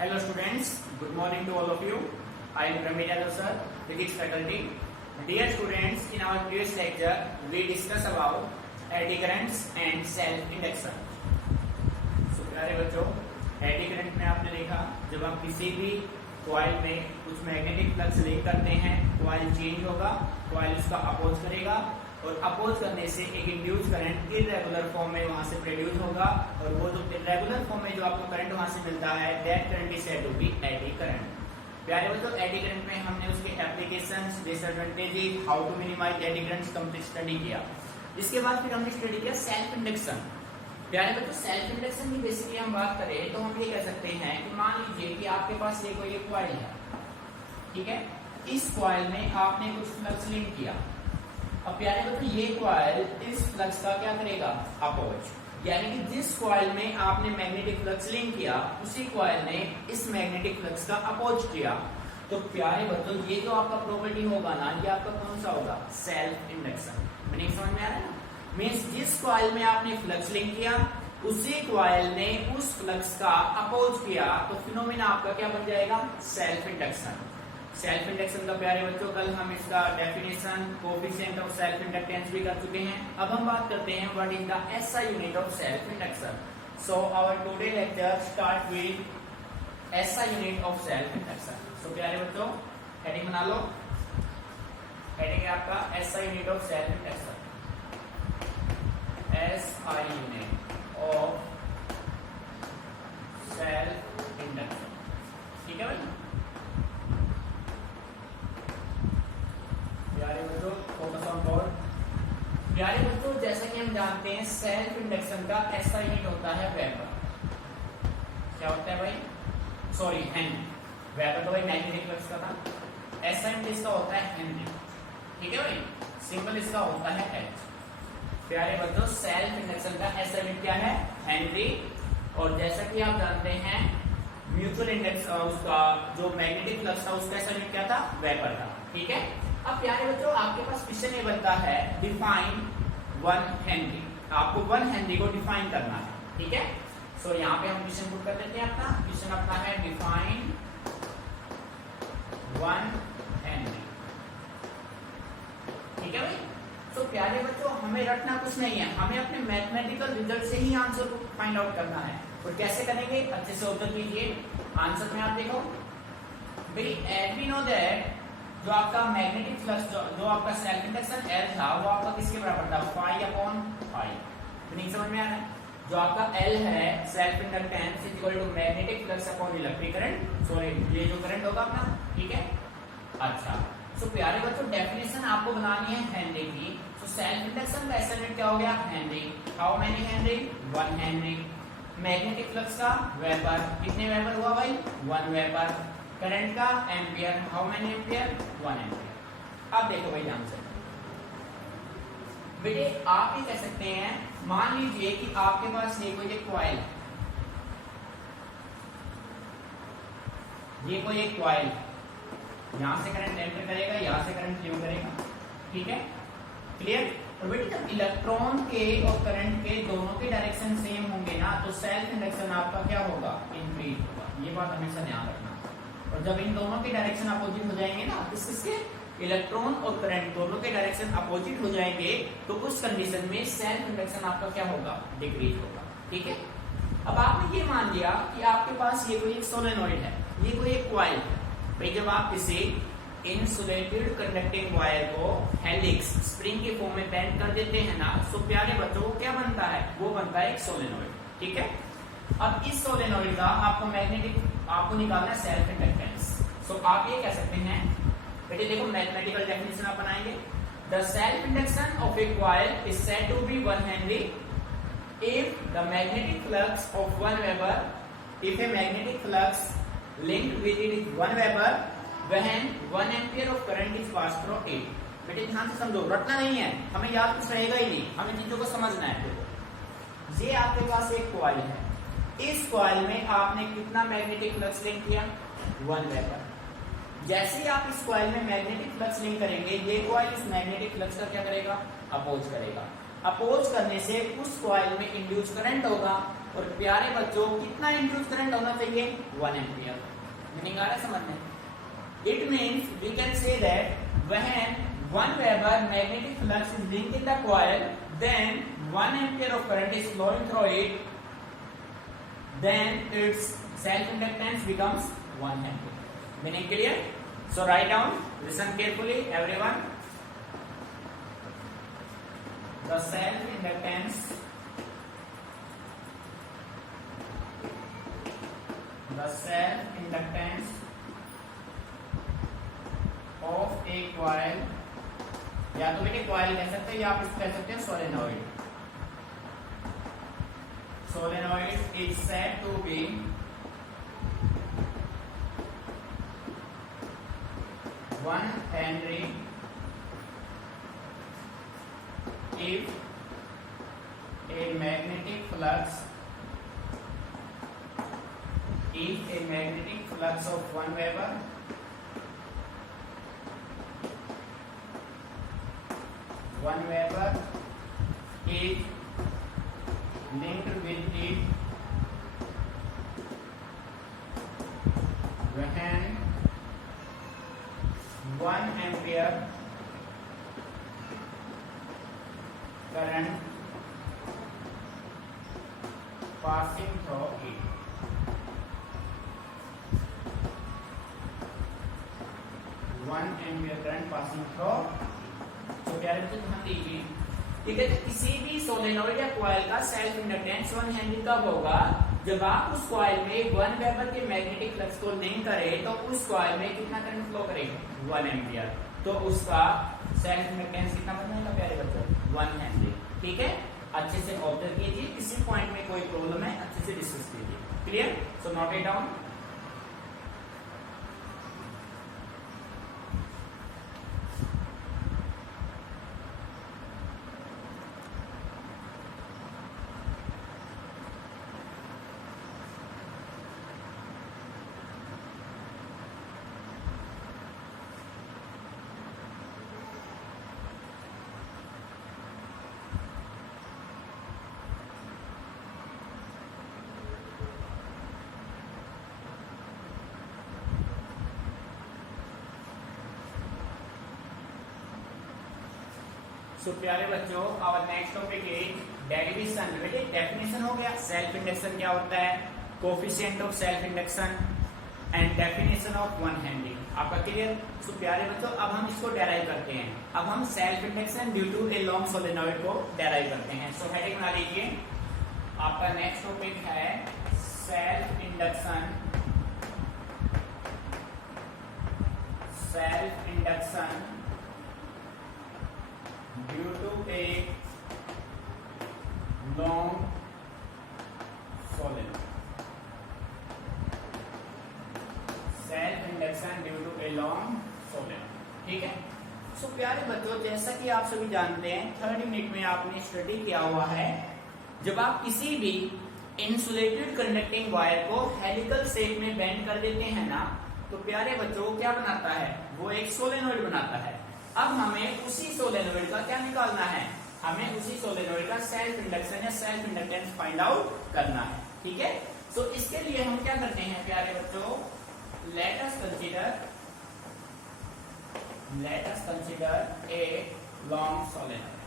Hello students, good morning to all of you. I am Pramit Yadav sir, Physics faculty. Dear students, in our previous lecture, we discussed about eddy currents and self-induction. So प्यारे बच्चों, eddy current में आपने देखा जब हम किसी भी coil में कुछ मैग्नेटिक फ्लक्स लिंक करते हैं, कॉइल चेंज होगा, कॉइल उसका अपोज करेगा और अपोज करने से एक इंड्यूस करंट इरेगुलर फॉर्म में वहां से प्रोड्यूस होगा और वो जो रेगुलर फॉर्म में जो आपको करंट वहां से मिलता है that current is said to be eddy current. प्यारे बच्चों, एडी करंट में हमने उसके applications, disadvantages, how to minimise eddy currents complete study किया। इसके बाद फिर हमने स्टडी किया सेल्फ इंडक्शन। प्यारे बच्चों, सेल्फ इंडक्शन की बेसिकली हम बात करें तो हम ये कह सकते हैं कि मान लीजिए कि आपके पास ये कोई कॉइल है, ठीक है, इस कॉइल में आपने कुछ फ्लक्स लिंक किया। अब प्यारे बच्चों, ये कॉइल इस फ्लक्स का क्या करेगा, अपोज, यानी कि जिस कॉइल में आपने मैग्नेटिक फ्लक्स लिंक किया उसी कॉइल ने इस मैग्नेटिक फ्लक्स का अपोज किया। तो प्यारे बच्चों, ये जो आपका प्रॉपर्टी होगा ना, ये आपका कौन सा होगा, सेल्फ इंडक्शन। मीनिंग समझ में आ रहा है ना? मीन्स जिस कॉइल में आपने फ्लक्स लिंक किया उसी कॉइल ने उस फ्लक्स का अपोज किया, तो फिनोमेना आपका क्या बन जाएगा, सेल्फ इंडक्शन। सेल्फ इंडक्शन का प्यारे बच्चों कल हम इसका definition, coefficient of self inductance भी कर चुके हैं। अब हम बात करते हैं what is the SI unit of self induction. So our today lecture start with SI unit of self induction. So प्यारे बच्चों, हेडिंग बना लो। हेडिंग है आपका SI unit of self induction. SI unit of self induction, ठीक है भाई। प्यारे बच्चों, फोकस ऑन बोर्ड। प्यारे बच्चों, जैसा कि हम जानते हैं सेल्फ इंडक्शन का एसआई यूनिट होता है वेबर। क्या होता है भाई, सॉरी हेनरी। वेबर तो भाई मैग्नेटिक फ्लक्स का था, एसआई यूनिट इसका होता है हेनरी, ठीक है भाई। सिंबल इसका होता है एच। प्यारे बच्चों, सेल्फ इंडक्शन का एसआई यूनिट क्या है, हेनरी। और जैसा कि आप जानते हैं म्यूचुअल इंडक्स उसका जो मैग्नेटिक फ्लक्स था उसका एसआई यूनिट क्या था, वेबर था, ठीक है। अब प्यारे बच्चों, आपके पास क्वेश्चन ये बनता है डिफाइन 1 हेनरी। आपको 1 हेनरी को डिफाइन करना है, ठीक है। सो यहाँ पे हम क्वेश्चन पुट कर देते हैं। अपना क्वेश्चन अपना है डिफाइन 1 हेनरी, ठीक है भाई। तो प्यारे बच्चों, हमें रटना कुछ नहीं है, हमें अपने मैथमेटिकल रिजल्ट से ही आंसर को फाइंड आउट करना है। और कैसे करेंगे, अच्छे से ऑब्जर्व कीजिए। आंसर में आप देखो भाई, एज वी नो दैट जो आपका मैग्नेटिक फ्लक्स जो आपका सेल्फ इंडक्शन एल था वो आपका किसके बराबर था, फाई अपॉन फाई। मीनिंग समझ में आ रहा है? जो आपका एल है self inductance is equal to magnetic flux upon electric current, sorry ये जो करंट होगा अपना, ठीक है। अच्छा, सो प्यारे बच्चों, डेफिनेशन आपको बनानी है हेनरी की। तो सेल्फ इंडक्शन का एसआई यूनिट क्या हो गया, Henry. How many Henry, 1 Henry. Magnetic flux का वेबर, कितने वेबर हुआ भाई, 1 वेबर। करंट का ampere, how many ampere, 1 ampere. अब देखो भाई ध्यान से बेटे, आप ये कह सकते हैं, मान लीजिए कि आपके पास ये कोई एक कॉइल, ये कोई एक कॉइल, यहां से करंट एंटर करेगा, यहां से करंट फ्लो करेगा, ठीक है, क्लियर। और बेटे जब इलेक्ट्रॉन के और करंट के दोनों के डायरेक्शन सेम होंगे ना, तो सेल्फ इंडक्शन आपका क्या होगा, इंक्रीज होगा। ये बात हमेशा ध्यान रखना। और जब इन दोनों के डायरेक्शन अपोजिट हो जाएंगे ना, किसके, इलेक्ट्रॉन और करंट दोनों के डायरेक्शन अपोजिट हो जाएंगे, तो उस कंडीशन में सेल्फ इंडक्शन आपका क्या होगा, डिक्रीज होगा, ठीक है। अब आपने ये मान लिया कि आपके पास ये कोई एक सोलेनॉइड है, ये कोई एक कॉइल है भाई। जब आप इसे इंसुलेटेड कंडक्टिंग वायर को हेलिक्स स्प्रिंग के फॉर्म में बेंड कर देते हैं ना, तो प्यारे बच्चों वो क्या बनता है, वो बनता है एक सोलेनॉइड, ठीक है। अब इस सोलेनॉइड का आपको मैग्नेटिक आपको निकालना है सेल्फ इंडक्टेंस। सो आप ये कह सकते हैं बेटे, देखो मैथमेटिकल डेफिनेशन आप बनाएंगे, the self induction of a coil is said to be 1 henry if the magnetic flux of 1 weber, if a magnetic flux linked with it is 1 weber when 1 ampere of current is pass through it. बेटे ध्यान से समझो, रटना नहीं है, हमें याद कुछ रहेगा ही नहीं, हमें चीजों को समझना है। देखो, ये आपके पास एक कॉइल है, इस कॉइल में आपने कितना मैग्नेटिक फ्लक्स लिंक किया, 1 वेबर। जैसे ही आप इस कॉइल में मैग्नेटिक फ्लक्स लिंक करेंगे, ये कॉइल इस मैग्नेटिक फ्लक्स का क्या करेगा, अपोज करेगा। अपोज करने से उस कॉइल में इंड्यूस करंट होगा। और प्यारे बच्चों कितना इंड्यूस करंट होना चाहिए? 1 एम्पियर। मीनिंग आ रहा है समझ में? It means we can say that when 1 Weber magnetic flux is linked in the coil, then 1 ampere of current is flowing through it, then its self-inductance becomes 1 ampere. Meaning clear? So write down, listen carefully everyone. The self-inductance of a coil, या तो बेटे coil कह सकते हैं या आप इसको कह सकते हैं solenoid. Solenoid is said to be One Henry if a magnetic flux of 1 Weber is linked with it when 1 ampere current passing through it. तो प्यारे बच्चों ध्यान दीजिए, ठीक है। किसी भी सोलेनॉइड या कॉइल का सेल्फ इंडक्टेंस 1 हेनरी कब होगा? जब आप उस कॉइल में 1 वेबर के मैग्नेटिक फ्लक्स को लिंक करें तो उस कॉइल में कितना करंट फ्लो करेगा? 1 एम्पियर। तो उसका सेल्फ इंडक्टेंस कितना बनेगा प्यारे बच्चों? 1 हेनरी। ठीक है, अच्छे से ऑब्जर्व कीजिए, किसी पॉइंट में कोई प्रॉब्लम है अच्छे से डिस्कस कीजिए। Clear? So note it down. So प्यारे बच्चों, our next topic is derivation. बेटे डेफिनेशन हो गया, सेल्फ इंडक्शन क्या होता है, coefficient of self induction and definition of 1 henry. आपका क्लियर? सो प्यारे बच्चों, अब हम इसको डेराइव करते हैं। अब हम self induction due to a long solenoid को डेराइव करते हैं। सो हेडिंग बना लीजिए, आपका नेक्स्ट टॉपिक है self induction. Self induction due to a long solenoid. Self induction due to a long solenoid. ठीक है। सो प्यारे बच्चों, जैसा कि आप सभी जानते हैं, 3rd यूनिट में आपने स्टडी किया हुआ है, जब आप किसी भी इंसुलेटेड कंडक्टिंग वायर को हेलिकल शेप में बेंड कर देते हैं ना, तो प्यारे बच्चों क्या बनाता है? वो एक सोलेनॉइड बनाता है। अब हमें उसी सोलेनॉइड का क्या निकालना है? हमें उसी सोलेनॉइड का सेल्फ इंडक्शन या सेल्फ इंडक्टेंस फाइंड आउट करना है। ठीक है। सो इसके लिए हम क्या करते हैं प्यारे बच्चों, late us consider a long solenoid.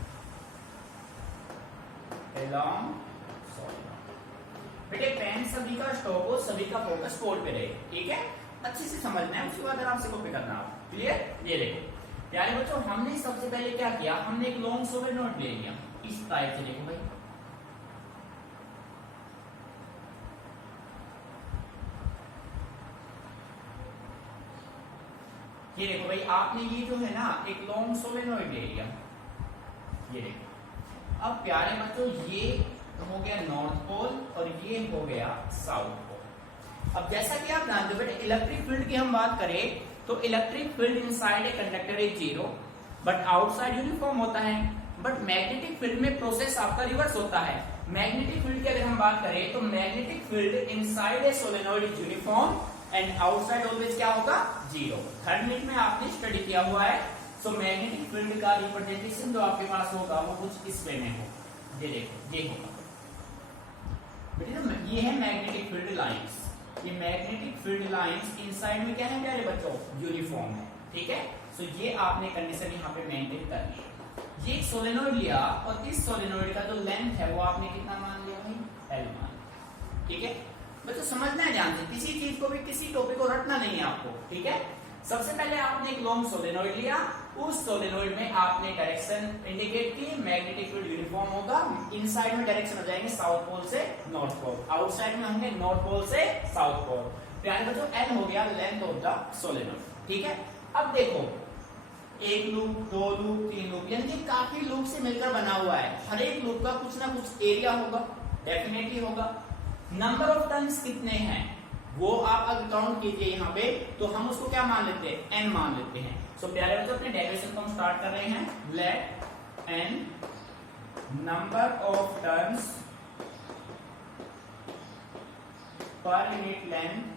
बेटे पेन सभी का स्टॉप हो, सभी का फोकस बोर्ड पे रहे। ठीक है, अच्छे से समझना है, उसके बाद आराम से कॉपी करना आप। क्लियर? ये देखो प्यारे बच्चों, हमने सबसे पहले क्या किया, हमने एक लॉन्ग सोलेनॉइड ले लिया इस टाइप से। देखो भाई, ये देखो भाई, आपने ये जो है ना एक लॉन्ग सोलेनॉइड ले लिया, ये देखो। अब प्यारे बच्चों, ये हो गया नॉर्थ पोल और ये हो गया साउथ पोल। अब जैसा कि आप जानते हो बेटे, इलेक्ट्रिक फील्ड की हम बात करें तो electric field inside a conductor is 0 but outside uniform होता है। बट मैग्नेटिक फील्ड में प्रोसेस आपका रिवर्स होता है। मैग्नेटिक फील्ड की अगर हम बात करें तो magnetic field inside A solenoid is uniform and outside always क्या होगा? 0। 3rd यूनिट में आपने स्टडी किया हुआ है। सो मैग्नेटिक फील्ड का रिप्रेजेंटेशन जो आपके पास होगा वो कुछ इस वे में होगा, ये देखो ये होगा बेटा, ये है मैग्नेटिक फील्ड लाइंस। ये मैग्नेटिक फील्ड लाइंस इनसाइड में क्या है प्यारे बच्चों, यूनिफॉर्म है, ठीक है। सो ये आपने कंडीशन यहाँ पे मेंटेन कर ली। ये एक सोलेनोइड लिया और इस सोलेनोइड का जो लेंथ है वो आपने कितना मान लिया भाई, L मान लिया, ठीक है बच्चों। समझना है ध्यान से, किसी चीज को भी किसी टॉपिक को रटना नहीं है आपको, ठीक है। सबसे पहले आपने एक लॉन्ग सोलेनोइड लिया, उस सोलेनोइड में आपने डायरेक्शन इंडिकेट की, मैग्नेटिक फील्ड यूनिफॉर्म होगा, इनसाइड में डायरेक्शन हो जाएंगे साउथ पोल से नॉर्थ पोल, आउटसाइड में होंगे नॉर्थ पोल से साउथ पोल। प्यारे बच्चों L हो गया लेंथ ऑफ द सोलेनोइड, ठीक है। अब देखो एक लूप, दो लूप, तीन लूप, यानी कि काफी लूप से मिलकर बना हुआ है। हर एक लूप का कुछ ना कुछ एरिया होगा, डेफिनेटली होगा। नंबर ऑफ टर्न्स कितने हैं वो आप अगर काउंट कीजिए यहाँ पे, तो हम उसको क्या मान लेते हैं, n मान लेते हैं। सो प्यारे बच्चों अपने डेरिवेशन को हम स्टार्ट कर रहे हैं। Let n number of turns per unit length,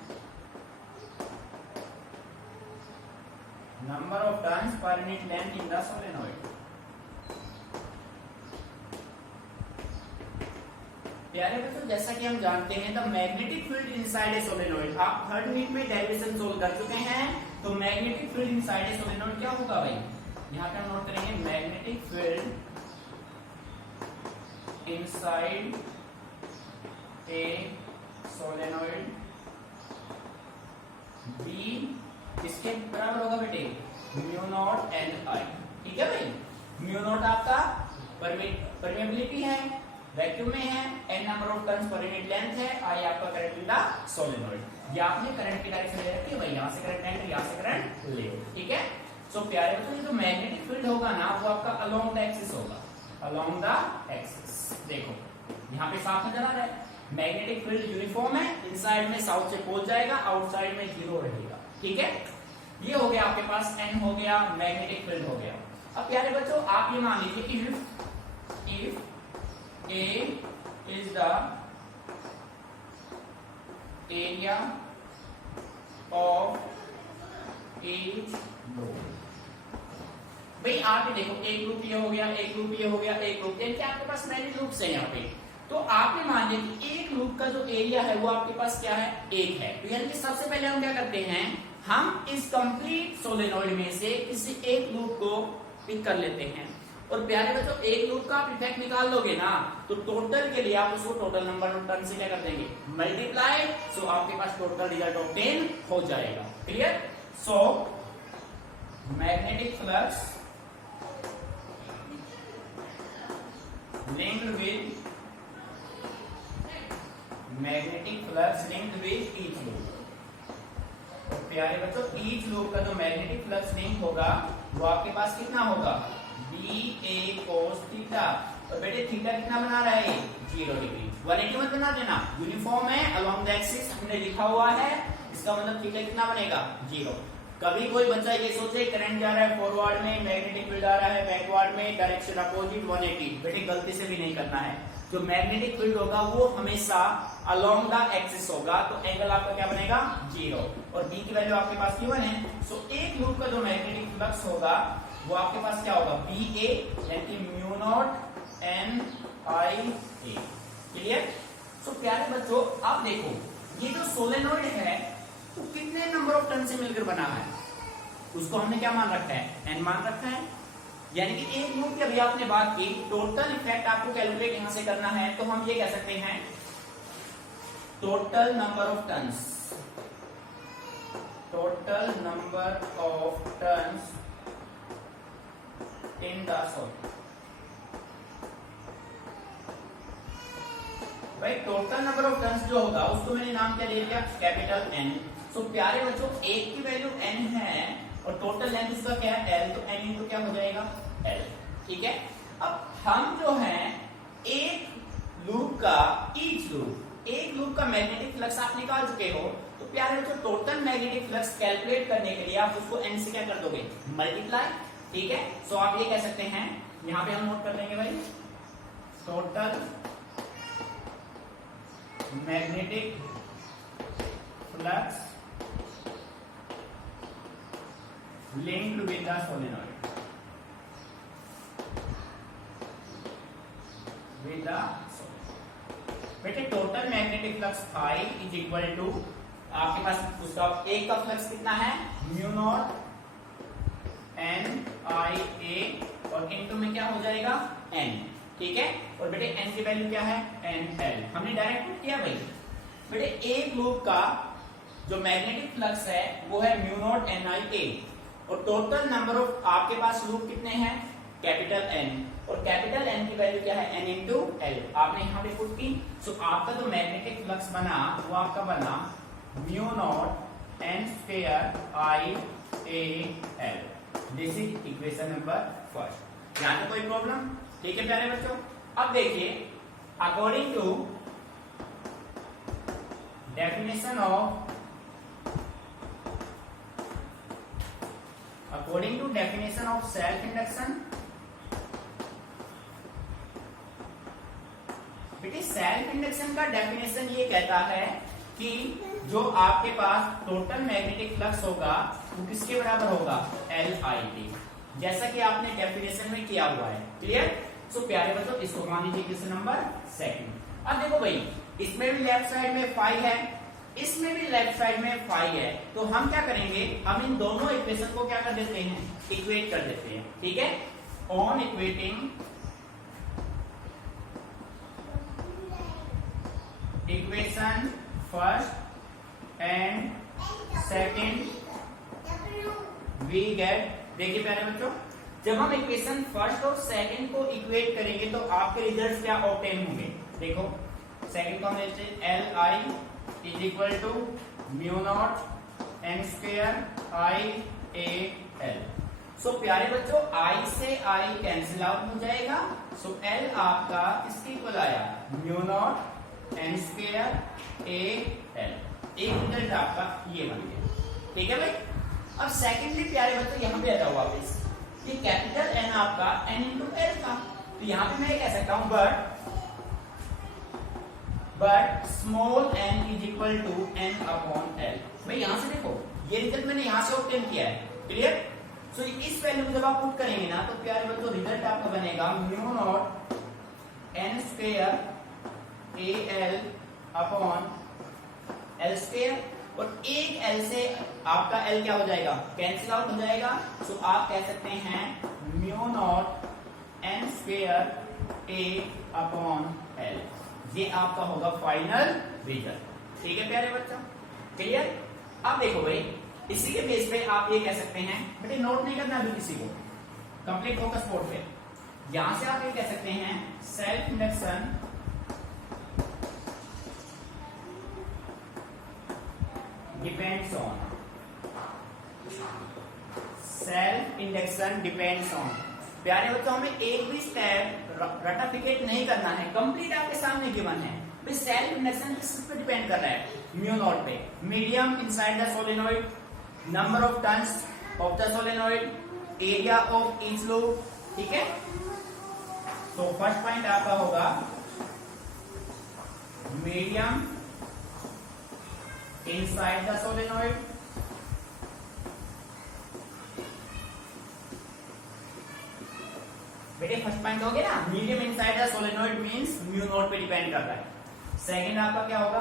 number of turns per unit length in the solenoid। प्यारे बच्चों जैसा कि हम जानते हैं the magnetic field inside a solenoid, आप थर्ड यूनिट में डेरिवेशन सोल्व कर चुके हैं। तो magnetic field inside a solenoid क्या होगा भाई, यहाँ पे हम नोट करेंगे magnetic field inside a solenoid B इसके बराबर होगा बेटे म्यू नॉट एन आई, ठीक है भाई। म्यू नॉट आपका परमेबिलिटी है, वैक्यूम में है, N number of turns per unit length है, आई आपका करंट इन द सोलेनोइड। ये आपने करंट की डायरेक्शन ले रखी है भाई, यहाँ से करंट एंटर, यहाँ से करंट ले, ठीक है। सो प्यारे बच्चों जो मैग्नेटिक फील्ड होगा ना वो आपका अलोंग द एक्सिस होगा, अलोंग द एक्सिस। देखो यहाँ पे साफ नजर आ रहा है, मैग्नेटिक फील्ड यूनिफॉर्म है, इनसाइड में साउथ से पोल जाएगा, आउटसाइड में जीरो रहेगा, ठीक है। ये हो गया आपके पास n हो गया, मैग्नेटिक फील्ड हो गया। अब प्यारे बच्चों आप ये मान लीजिए if A is the area of each loop। भाई आप ये देखो एक लूप ये हो गया, एक लूप ये हो गया, एक लूप, यानी कि आपके पास मैनी लूप्स है यहाँ पे। तो आप ये मान लीजिए कि एक लूप का जो एरिया है वो आपके पास क्या है, एक है। तो यानी कि सबसे पहले हम क्या करते हैं, हम इस कंप्लीट सोलेनोइड में से किसी एक लूप को पिक कर लेते हैं। और प्यारे बच्चों एक लूप का आप इफेक्ट निकाल लोगे ना, तो टोटल के लिए आप उसको टोटल नंबर ऑफ टर्न से क्या कर देंगे, मल्टीप्लाई। सो आपके पास टोटल रिजल्ट ऑफ 10 हो जाएगा, clear. So magnetic flux linked with magnetic flux linked with each loop। तो प्यारे बच्चों each loop का जो मैग्नेटिक फ्लक्स लिंक होगा वो आपके पास कितना होगा, बी ए कोस थीटा। और बेटे थीटा कितना बना रहा है, 0 डिग्री। 180 मत बना देना, यूनिफॉर्म है, अलोंग द एक्सिस हमने लिखा हुआ है, इसका मतलब थीटा कितना बनेगा, 0। कभी कोई बच्चा ये सोचे करंट जा रहा है फॉरवर्ड में, मैग्नेटिक फील्ड आ रहा है बैकवर्ड में, डायरेक्शन अपोजिट 180, बेटे गलती से भी नहीं करना है। जो मैग्नेटिक फील्ड होगा वो हमेशा अलोंग द एक्सिस होगा, तो एंगल आपका क्या बनेगा, 0। और बी की वैल्यू आपके पास गिवन है। सो एक लूप का जो मैग्नेटिक फ्लक्स होगा वो आपके पास क्या होगा, बी ए यानी कि mu naught N I A, clear. So प्यारे बच्चों आप देखो ये जो सोलेनोइड है तो कितने नंबर ऑफ टर्न से मिलकर बना है, उसको हमने क्या मान रखा है, एन मान रखा है। यानी कि एक लूप की अभी आपने बात की, टोटल इफेक्ट आपको कैलकुलेट यहां से करना है, तो हम ये कह सकते हैं total number of turns, total number of turns in the solenoid. भाई टोटल नंबर ऑफ टर्न्स जो होगा उसको मैंने नाम क्या दे दिया, कैपिटल एन। सो प्यारे बच्चों एक की वैल्यू एन है और टोटल लेंथ उसका क्या है, एल, तो एन इंटू क्या हो जाएगा, एल, ठीक है। अब हम जो है एक लूप का, ईच लूप, एक लूप का मैग्नेटिक फ्लक्स आप निकाल चुके हो, तो प्यारे बच्चों टोटल मैग्नेटिक फ्लक्स कैलकुलेट करने के लिए आप उसको एन से क्या कर दोगे, मल्टीप्लाई, ठीक है। सो आप ये कह सकते हैं, यहां पे हम नोट कर लेंगे भाई total magnetic flux linked with the solenoid। With the solution. बेटे total magnetic flux phi is equal to, आपके पास उसका एक का फ्लक्स कितना है, mu naught N I A, और इनटू में क्या हो जाएगा, एन। ठीक है, और बेटे एन की वैल्यू क्या है, एन एल। हमने डायरेक्ट पुट किया भाई। बेटे एक लूप का जो मैग्नेटिक फ्लक्स है वो है mu naught N I A, और टोटल नंबर ऑफ आपके पास लूप कितने हैं, कैपिटल एन, और कैपिटल एन की वैल्यू क्या है, एन इंटू एल। आपने यहाँ पे पुट की, सो आपका जो मैग्नेटिक फ्लक्स बना वो आपका बना mu naught N square I A L. This is equation number first. यहाँ पे कोई प्रॉब्लम? ठीक है प्यारे बच्चों, अब देखिए according to definition of self induction, बेटे सेल्फ इंडक्शन का डेफिनेशन ये कहता है कि जो आपके पास टोटल मैग्नेटिक फ्लक्स होगा वो किसके बराबर होगा, एल आई टी, जैसा कि आपने डेफिनेशन में किया हुआ है। क्लियर? सो प्यारे बच्चों इसको मान लीजिए क्वेश्चन नंबर सेकंड। अब देखो भाई, इसमें भी लेफ्ट साइड में फाई है, इसमें भी लेफ्ट साइड में फाई है, तो हम क्या करेंगे, हम इन दोनों इक्वेशन को क्या कर देते हैं, इक्वेट कर देते हैं। ठीक है, on equating equation first and second we get, देखिए प्यारे बच्चों जब हम इक्वेशन फर्स्ट और सेकंड को इक्वेट करेंगे तो आपके रिजल्ट्स क्या ऑब्टेन होंगे। देखो सेकंड को हम लेते हैं L I is equal to mu naught N square I A L. So प्यारे बच्चों आई से आई कैंसिल आउट हो जाएगा, सो एल आपका किसके इक्वल आया, mu naught N square A L. एक रिजल्ट आपका ये बन गया। ठीक है भाई, अब सेकेंडली प्यारे बच्चों यहाँ पे आ जाओ वापस, ये कैपिटल एन आपका एन इंटू एल का, तो यहाँ पे मैं ये कह सकता हूं but small n is equal to N upon L. भाई यहां से देखो ये रिजल्ट मैंने यहां से ऑब्टेन किया है। क्लियर? सो इस वैल्यू को जब आप पुट करेंगे ना तो प्यारे बच्चों रिजल्ट आपका बनेगा mu naught N square A L upon L square, और एक एल से आपका एल क्या हो जाएगा, कैंसिल आउट हो जाएगा। सो आप कह सकते हैं म्यू नॉट एन स्क्वायर ए अपॉन एल। ये आपका होगा फाइनल रिजल्ट। ठीक है प्यारे बच्चों, क्लियर? अब देखो भाई इसी के बेस पे आप ये कह सकते हैं, बेटे नोट नहीं करना अभी किसी को, कंप्लीट फोकस बोर्ड पे। यहां से आप ये कह सकते हैं self induction depends on, self induction depends on. प्यारे बच्चों हमें एक भी स्टेप रटाफिकेट नहीं करना है, कंप्लीट आपके सामने गिवन है। सेल्फ इंडक्शन किस पे डिपेंड कर रहा है, म्यू नॉट पे, medium inside the solenoid, number of turns of the solenoid, area of each loop. ठीक है, तो फर्स्ट पॉइंट आपका होगा मीडियम inside the solenoid, बेटे फर्स्ट पॉइंट हो गया ना, medium inside the solenoid means mu naught पे डिपेंड कर रहा है। सेकंड आपका क्या होगा,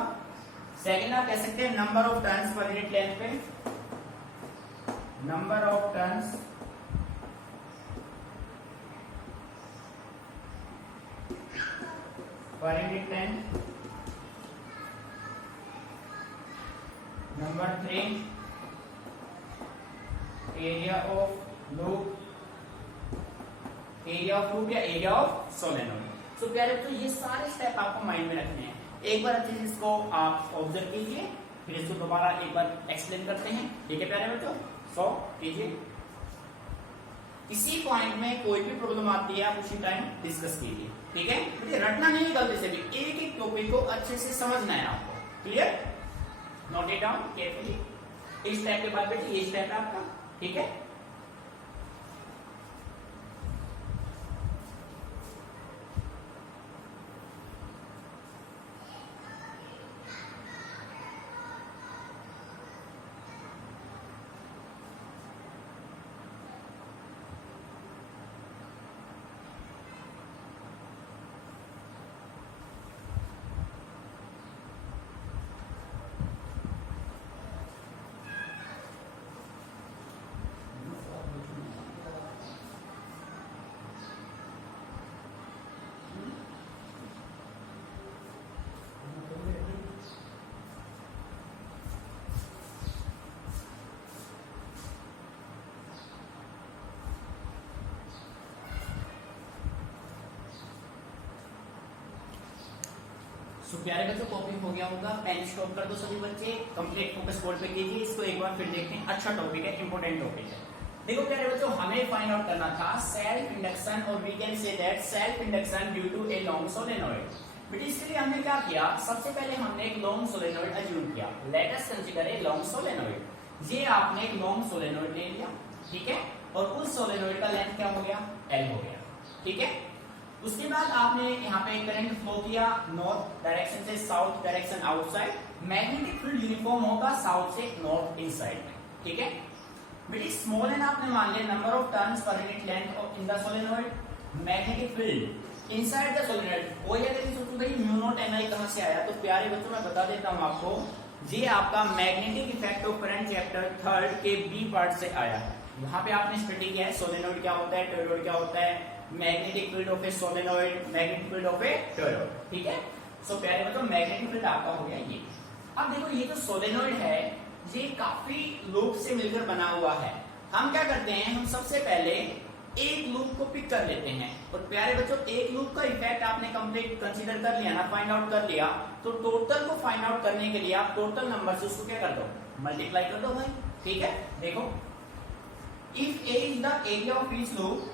सेकंड आप कह सकते हैं number of turns per unit length पे, number of turns per unit length. Number 3 area of loop, area of loop या एरिया ऑफ सोलेनोइड। सो प्यारे बच्चों ये सारे स्टेप आपको माइंड में रखने हैं। एक बार अच्छे से इसको आप ऑब्जर्व कीजिए, फिर इसको दोबारा एक बार एक्सप्लेन करते हैं। ठीक है प्यारे बच्चों, सो कीजिए, किसी पॉइंट में कोई भी प्रॉब्लम आती है आप उसी टाइम डिस्कस कीजिए। ठीक है, मुझे रटना नहीं गलती से भी, एक एक टॉपिक को अच्छे से समझना है आपको। Clear? Note it down carefully. इस स्टेप के बाद बेटे ये स्टेप है आपका। ठीक है, सो प्यारे बच्चों कॉपी हो गया होगा, पेन स्टॉप कर दो सभी बच्चे, कंप्लीट फोकस बोर्ड पे कीजिए इसको एक बार फिर देखते हैं। अच्छा टॉपिक है, इंपॉर्टेंट टॉपिक है। देखो प्यारे बच्चों हमें फाइंड आउट करना था सेल्फ इंडक्शन और we can say that self induction due to a long solenoid. But इसके लिए हमने क्या किया, सबसे पहले हमने एक लॉन्ग सोलेनॉइड अज्यूम किया। Let us consider a long solenoid. ये आपने एक लॉन्ग सोलेनॉइड ले लिया, ठीक है, और उस सोलेनॉइड का लेंथ क्या हो गया, एल हो गया, ठीक है। उसके बाद आपने यहाँ पे करंट फ्लो किया नॉर्थ डायरेक्शन से south direction outside. Magnetic field uniform होगा साउथ से नॉर्थ इनसाइड में, ठीक है। बेटी स्मॉल एन आपने मान लिया number of turns per unit length of in the solenoid. Magnetic field inside the solenoid, वो ये अगर सोचो भाई म्यू नॉट एन आई कहां से आया, तो प्यारे बच्चों मैं बता देता हूं आपको, ये आपका magnetic effect of current chapter 3 के बी पार्ट से आया है। वहां पे आपने स्टडी किया है सोलेनॉइड क्या होता है, टॉरॉइड क्या होता है, magnetic field of A solenoid, magnetic field of A torrid, ठीक है। सो प्यारे बच्चों मैग्नेटिक फील्ड आपका हो गया ये। अब देखो ये जो सोलेनॉइड है ये काफी लूप से मिलकर बना हुआ है। हम क्या करते हैं, हम सबसे पहले एक लूप को पिक कर लेते हैं। और प्यारे बच्चों एक लूप का इफेक्ट आपने कंप्लीट कंसीडर कर लिया ना, फाइंड आउट कर लिया, तो टोटल को फाइंड आउट करने के लिए आप टोटल नंबर से उसको क्या कर दो, मल्टीप्लाई कर दो भाई, ठीक है। देखो if A is the area of each loop,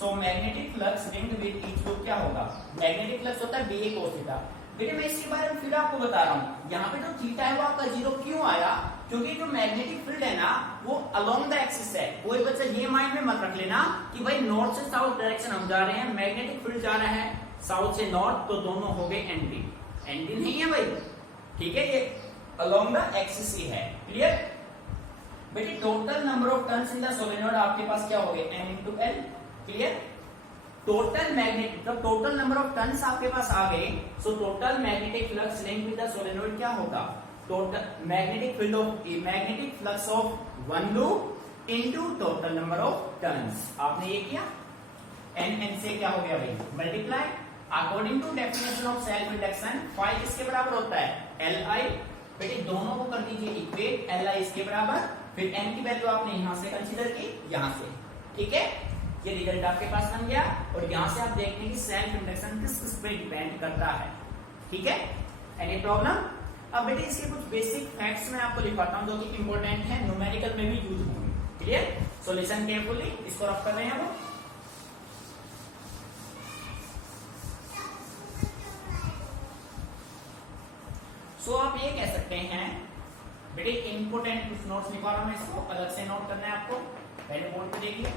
so magnetic flux linked with each loop क्या होगा, मैग्नेटिक फ्लक्स होता है बी cos थीटा। देखिए मैं इसके बारे में फिर आपको बता रहा हूँ, यहाँ पे जो थीटा है वो आपका जीरो क्यों आया, क्योंकि जो मैग्नेटिक फील्ड है ना वो अलोंग द एक्सिस है। कोई बच्चा ये माइंड में मत रख लेना कि भाई नॉर्थ से साउथ डायरेक्शन हम जा रहे हैं, मैग्नेटिक फील्ड जा रहा है साउथ से नॉर्थ, तो दोनों हो गए एंटी एंटी नहीं है भाई, ठीक है, ये अलोंग द एक्सिस ही है, क्लियर। बेटी total number of turns in the solenoid आपके पास क्या हो गए, m into l, clear. Total magnetic, जब टोटल नंबर ऑफ टर्न्स आपके पास आ गए, so total magnetic flux linked with the solenoid क्या होगा, total magnetic field of magnetic flux of one loop into total number of turns. आपने ये किया, n से क्या हो गया भाई multiply. According to definition of self induction phi किसके बराबर होता है, li। बेटे दोनों को कर दीजिए इक्वेट, li इसके बराबर, फिर n की वैल्यू आपने यहां से कंसीडर की, यहां से, ठीक है। ये रिजल्ट आपके पास बन गया, और यहां से आप देखते हैं कि सेल्फ इंडक्शन किस किस पे डिपेंड करता है, ठीक है। Any problem. अब बेटे इसके कुछ बेसिक फैक्ट्स मैं आपको लिखवाता हूं जो कि इंपॉर्टेंट है, न्यूमेरिकल में भी यूज होंगे, क्लियर। सो लिसन केयरफुली, इसको रफ कर रहे हैं वो। सो आप ये कह सकते हैं बेटे इंपॉर्टेंट कुछ नोट्स लिखवा रहा हूं मैं, इसको अलग से नोट करना है आपको, पहले बोर्ड पे देखिए,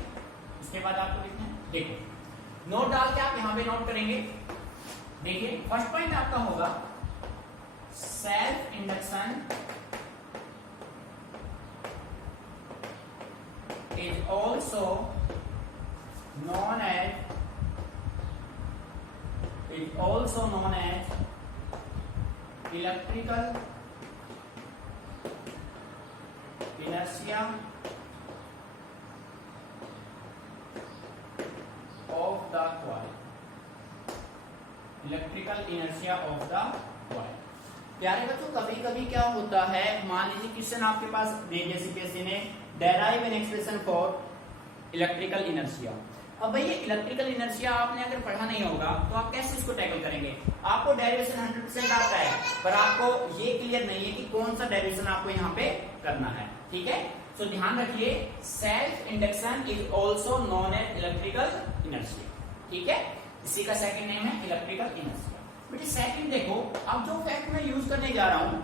उसके बाद आपको लिखना है। देखो नोट डाल के आप यहां पे नोट करेंगे। देखिए फर्स्ट पॉइंट आपका होगा self induction is also known as electrical inertia of the coil, electrical inertia of the coil. प्यारे बच्चों कभी कभी क्या होता है, मान लीजिए क्वेश्चन आपके पास दे दिया सीपीएससी ने, derive an expression for electrical inertia. अब भाई ये इलेक्ट्रिकल इनर्शिया आपने अगर पढ़ा नहीं होगा तो आप कैसे इसको टैकल करेंगे, आपको डेरिवेशन 100% आता है, पर आपको ये क्लियर नहीं है कि कौन सा डेरिवेशन आपको यहाँ पे करना है, ठीक है। सो ध्यान रखिए self induction is also known as electrical inertia, ठीक है। इसी का सेकंड नेम है इलेक्ट्रिकल इनर्शिया। बेटे सेकंड देखो, अब जो फैक्ट मैं यूज करने जा रहा हूं,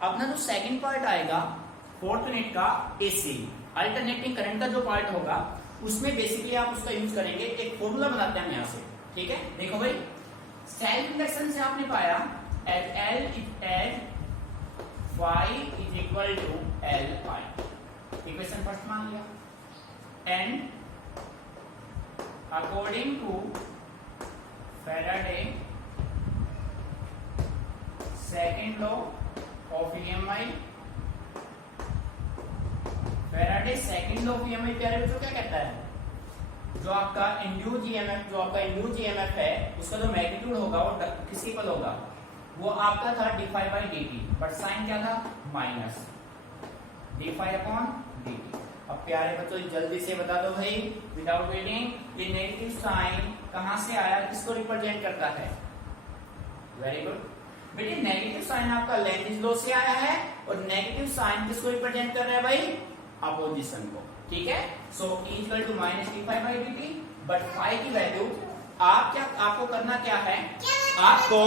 अपना जो सेकंड पार्ट आएगा फोर्थ यूनिट का एसी अल्टरनेटिंग करंट का जो पार्ट होगा, उसमें बेसिकली आप उसका यूज करेंगे। एक फॉर्मूला बनाते हैं यहां से, ठीक है। देखो भाई सेल्फ इंडक्शन से आपने पाया as L as phi is equal to L I, equation first मान लिया। And according to Faraday second law of EMI, Faraday second law of EMI प्यारे बच्चों क्या कहता है, जो आपका इंड्यूस ईएमएफ है उसका जो मैग्नीट्यूड होगा वो किसके इक्वल होगा, वो आपका था d∅dt, बट साइन क्या था माइनस d∅/dt। अब प्यारे बच्चों जल्दी से बता दो भाई विदाउट वेटिंग, नेगेटिव साइन कहां से आया, किसको रिप्रेजेंट करता है, वेरी गुड, बेटे नेगेटिव साइन आपका लेंज लॉ से आया है और नेगेटिव साइन किसको रिप्रेजेंट कर रहा है भाई, अपोजिशन को, ठीक है। So E equal to minus d∅dt, but phi की वैल्यू आपको करना क्या है, आपको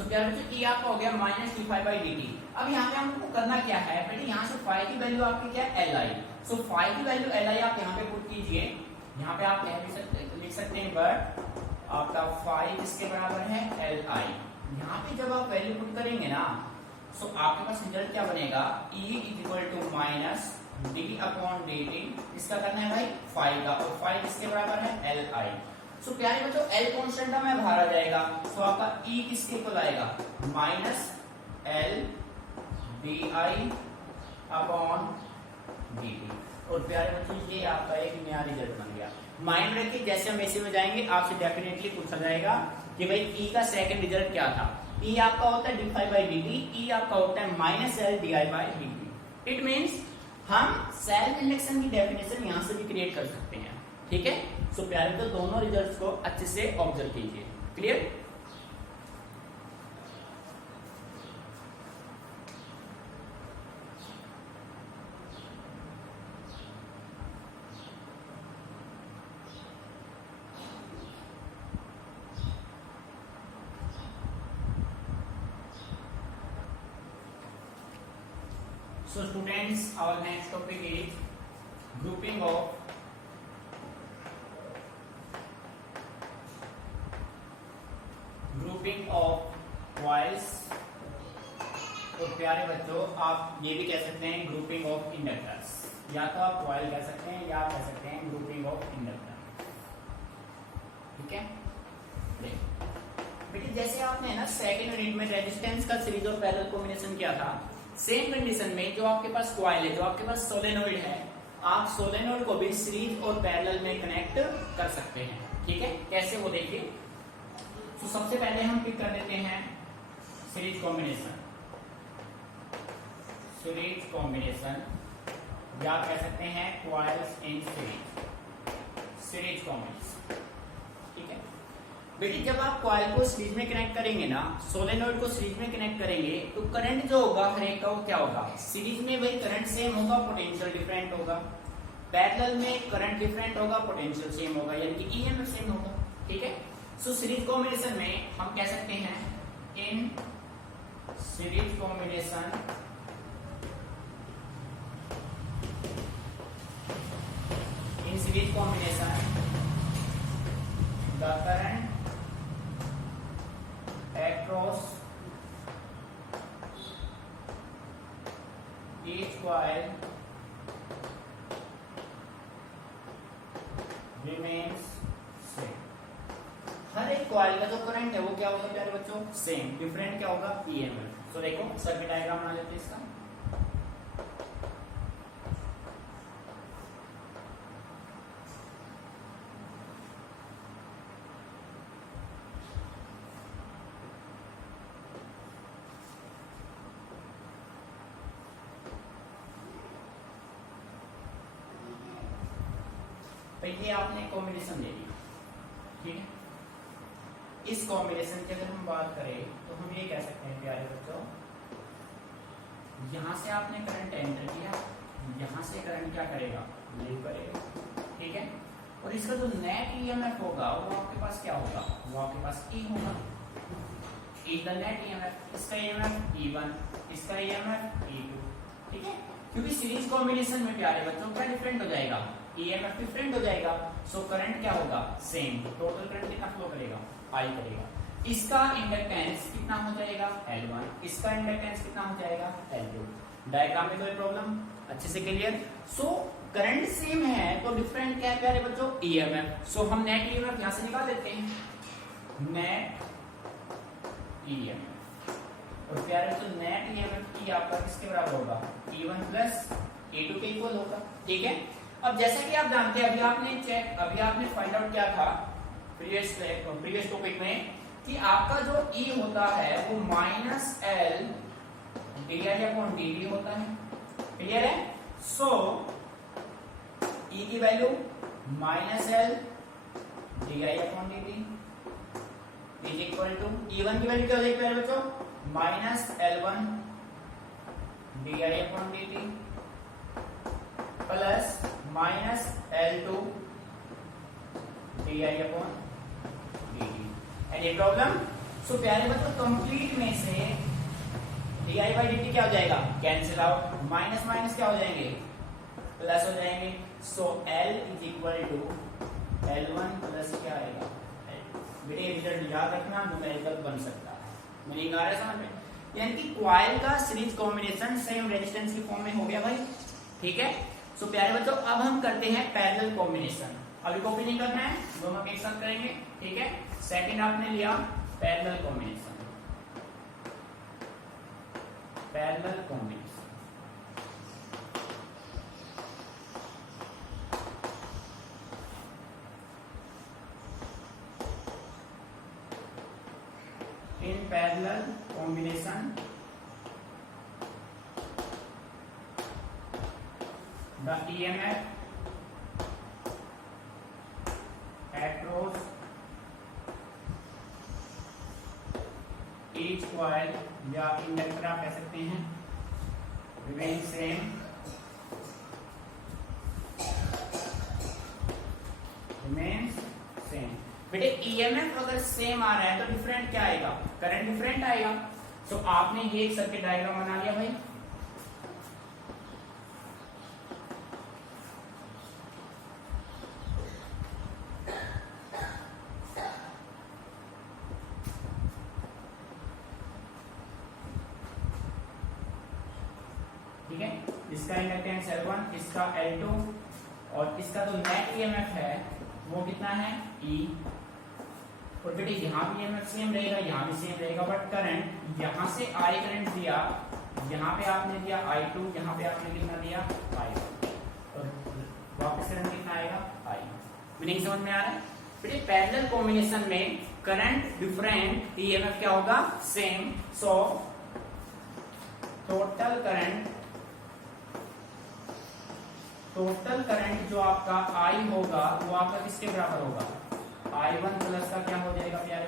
क्या बच्चों, E आपका हो गया माइनस d∅dt। अब यहाँ पे हमको करना क्या है बेटे, यहाँ से फाई की वैल्यू आपकी क्या है, Li। सो फाई की वैल्यू Li आप यहाँ पे पुट कीजिए, यहाँ पे आप लिख सकते हैं बट आपका फाई किसके बराबर है, Li। यहाँ पे जब आप वैल्यू पुट करेंगे ना, सो आपके पास रिजल्ट क्या बनेगा, E equal to minus d/dt, इसका करना है भाई फाई का, और फाई किसके बराबर है, Li। सो प्यारे बच्चों L कांस्टेंट का मैं बाहर आ जाएगा, सो आपका E किसके इक्वल आएगा, माइनस L di/dt। और प्यारे बच्चों ये आपका एक नया रिजल्ट बन गया। माइंड रखिए जैसे हम ऐसे में जाएंगे आपसे डेफिनेटली पूछा जाएगा कि भाई E का सेकंड रिजल्ट क्या था। E आपका होता है d∅dt, E आपका होता है minus L di/dt। It means हम सेल्फ इंडक्शन की डेफिनेशन यहां से भी क्रिएट कर सकते हैं, ठीक है। सो प्यारे बच्चों दोनों रिजल्ट्स को अच्छे से ऑब्जर्व कीजिए, clear. So students, our next topic is grouping of coils। तो प्यारे बच्चों आप ये भी कह सकते हैं ग्रुपिंग ऑफ इंडक्टर्स, या तो आप कॉइल कह सकते हैं या आप कह सकते हैं ग्रुपिंग ऑफ इंडक्टर, ठीक है। बेटे जैसे आपने ना सेकंड यूनिट में रेजिस्टेंस का सीरीज और पैरेलल कॉम्बिनेशन किया था, सेम कंडीशन में जो आपके पास कॉइल है, जो आपके पास सोलेनोइड है, आप सोलेनोइड को भी सीरीज और पैरेलल में कनेक्ट कर सकते हैं, ठीक है। कैसे वो देखिए। तो सबसे पहले हम पिक कर देते हैं सीरीज कॉम्बिनेशन, या कह सकते हैं कॉइल्स इन सीरीज कॉम्बिनेशन, ठीक है। बेटी जब आप कॉइल को सीरीज में कनेक्ट करेंगे ना, सोलेनोइड को सीरीज में कनेक्ट करेंगे, तो करंट जो होगा हर एक का वो क्या होगा, सीरीज में वही करंट सेम होगा, पोटेंशियल डिफरेंट होगा। पैरेलल में करंट डिफरेंट होगा, पोटेंशियल सेम होगा, यानी कि ईएमएफ सेम होगा, ठीक है। सो सीरीज कॉम्बिनेशन में हम कह सकते हैं in series combination the current across each coil remains same। हर एक कॉइल का जो करंट है वो क्या होगा प्यारे बच्चों, सेम। डिफरेंट क्या होगा, ईएमएफ। सो देखो सर्किट डायग्राम बना लेते हैं इसका। ये आपने कॉम्बिनेशन ले लिया, ठीक है। इस कॉम्बिनेशन की अगर हम बात करें तो हम ये कह सकते हैं प्यारे बच्चों, यहां से आपने करंट एंटर किया, यहां से करंट क्या करेगा, लीव करेगा, ठीक है। और इसका जो नेट ईएमएफ होगा वो आपके पास क्या होगा, वो आपके पास E होगा, E द नेट ईएमएफ। इसका ईएमएफ E1, इसका ईएमएफ E2, ठीक है। क्योंकि सीरीज कॉम्बिनेशन में प्यारे बच्चों क्या डिफरेंट हो जाएगा, ईएमएफ डिफरेंट हो जाएगा। सो करंट क्या होगा, सेम। टोटल करंट कितना फ्लो करेगा, I करेगा। इसका इंडक्टेंस कितना हो जाएगा, L1, इसका इंडक्टेंस कितना हो जाएगा, L2। डायग्राम में कोई प्रॉब्लम, अच्छे से क्लियर। सो करंट सेम है तो डिफरेंट क्या है प्यारे बच्चों, ईएमएफ। सो हम नेट ईएमएफ यहां से निकाल लेते हैं, नेट ईएमएफ। और प्यारे बच्चों नेट ईएमएफ की आपका किसके बराबर होगा, E1 प्लस E2 के इक्वल होगा, ठीक है। अब जैसा कि आप जानते हैं, अभी आपने फाइंड आउट किया था प्रीवियस टॉपिक में कि आपका जो E होता है वो माइनस L di/dt होता है, क्लियर है। सो E की value minus L di/dt, is equal to E1 की वैल्यू क्या हो जाएगी प्यारे बच्चों, minus L1 di/dt plus minus L2 di/dt। Any problem? So प्यारे बच्चों कंप्लीट में से di/dt क्या हो जाएगा, कैंसिल आउट, माइनस माइनस क्या हो जाएंगे, प्लस हो जाएंगे। So L is equal to L1 plus क्या आएगा, बेटे रिजल्ट याद रखना, न्यूमेरिकल बन सकता है, मीनिंग आ रहा है समझ में? यानी कि कॉइल का सीरीज कॉम्बिनेशन सेम रेजिस्टेंस की फॉर्म में हो गया भाई, ठीक है। सो प्यारे बच्चों अब हम करते हैं पैरेलल कॉम्बिनेशन, अभी कॉपी नहीं करना है, दोनों एक साथ करेंगे, ठीक है। सेकंड आपने लिया parallel combination, parallel combination in parallel combination the EMF across each coil या इंडक्टर आप कह सकते हैं remain same, remains same। बेटे ईएमएफ अगर सेम आ रहा है तो डिफरेंट क्या आएगा, करंट डिफरेंट आएगा। तो आपने ये एक सर्किट डायग्राम बना लिया भाई, ठीक है। इसका इंडक्टेंस L1, इसका L2 और इसका जो नेट ईएमएफ है वो कितना है E। और बेटे यहाँ भी ईएमएफ सेम रहेगा, यहाँ भी सेम रहेगा, बट करंट यहाँ से I करंट दिया, यहाँ पे आपने दिया I2, यहाँ पे आपने कितना दिया I1, और वापस करंट कितना आएगा I। मीनिंग समझ में आ रहा है? बेटे पैरेलल कॉम्बिनेशन में करंट डिफरेंट, ईएमएफ क्या होगा सेम, सो टोटल करंट जो आपका I होगा वो आपका किसके बराबर होगा, I1 प्लस का क्या हो जाएगा प्यारे